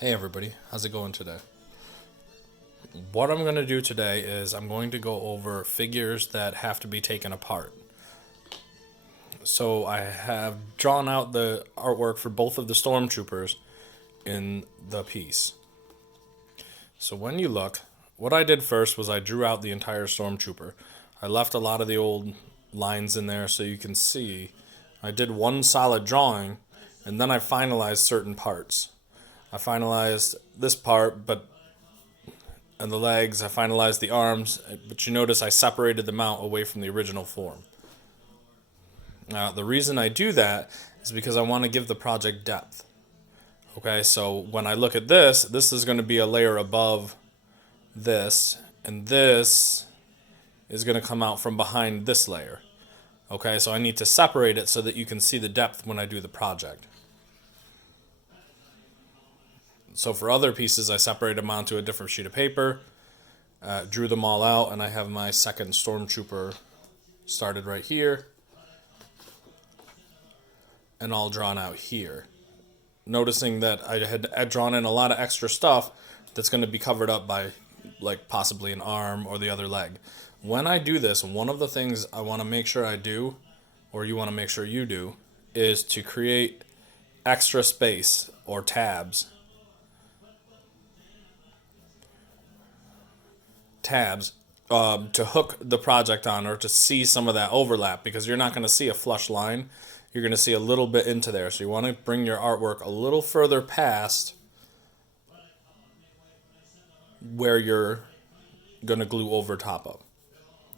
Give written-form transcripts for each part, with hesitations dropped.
Hey everybody, how's it going today? What I'm going to do today is I'm going to go over figures that have to be taken apart. So I have drawn out the artwork for both of the stormtroopers in the piece. So when you look, what I did first was I drew out the entire stormtrooper. I left a lot of the old lines in there so you can see. I did one solid drawing and then I finalized certain parts. I finalized this part, and the legs, I finalized the arms, but you notice I separated them out away from the original form. Now, the reason I do that is because I want to give the project depth. Okay, so when I look at this is going to be a layer above this, and this is going to come out from behind this layer. Okay, so I need to separate it so that you can see the depth when I do the project. So for other pieces, I separated them onto a different sheet of paper, drew them all out, and I have my second stormtrooper started right here and all drawn out here. Noticing that I had drawn in a lot of extra stuff that's going to be covered up by like possibly an arm or the other leg. When I do this, one of the things I want to make sure I do, or you want to make sure you do, is to create extra space or tabs to hook the project on or to see some of that overlap, because you're not going to see a flush line. You're going to see a little bit into there. So you want to bring your artwork a little further past where you're going to glue over top of.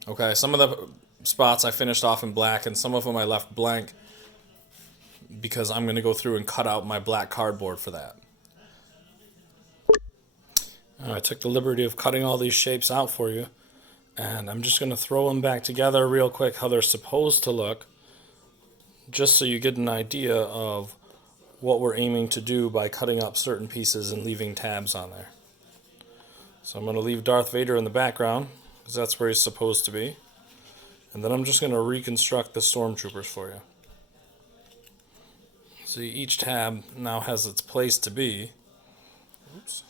Okay, some of the spots I finished off in black and some of them I left blank because I'm going to go through and cut out my black cardboard for that. I took the liberty of cutting all these shapes out for you, and I'm just going to throw them back together real quick how they're supposed to look, just so you get an idea of what we're aiming to do by cutting up certain pieces and leaving tabs on there. So I'm going to leave Darth Vader in the background, because that's where he's supposed to be, and then I'm just going to reconstruct the stormtroopers for you. See, each tab now has its place to be. Oops.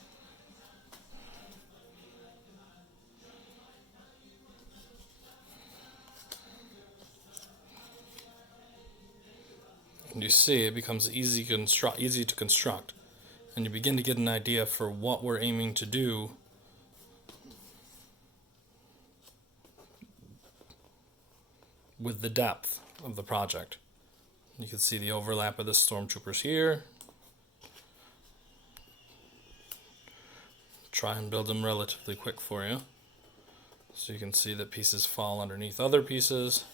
And you see it becomes easy to construct, and you begin to get an idea for what we're aiming to do with the depth of the project. You can see the overlap of the stormtroopers here. Try and build them relatively quick for you, so you can see that pieces fall underneath other pieces.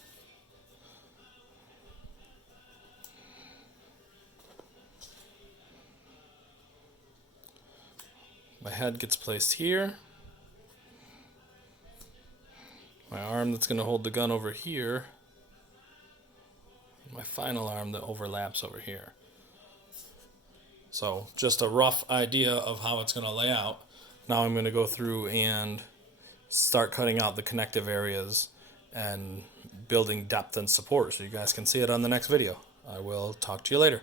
My head gets placed here. My arm that's going to hold the gun over here. My final arm that overlaps over here. So just a rough idea of how it's going to lay out. Now I'm going to go through and start cutting out the connective areas and building depth and support so you guys can see it on the next video. I will talk to you later.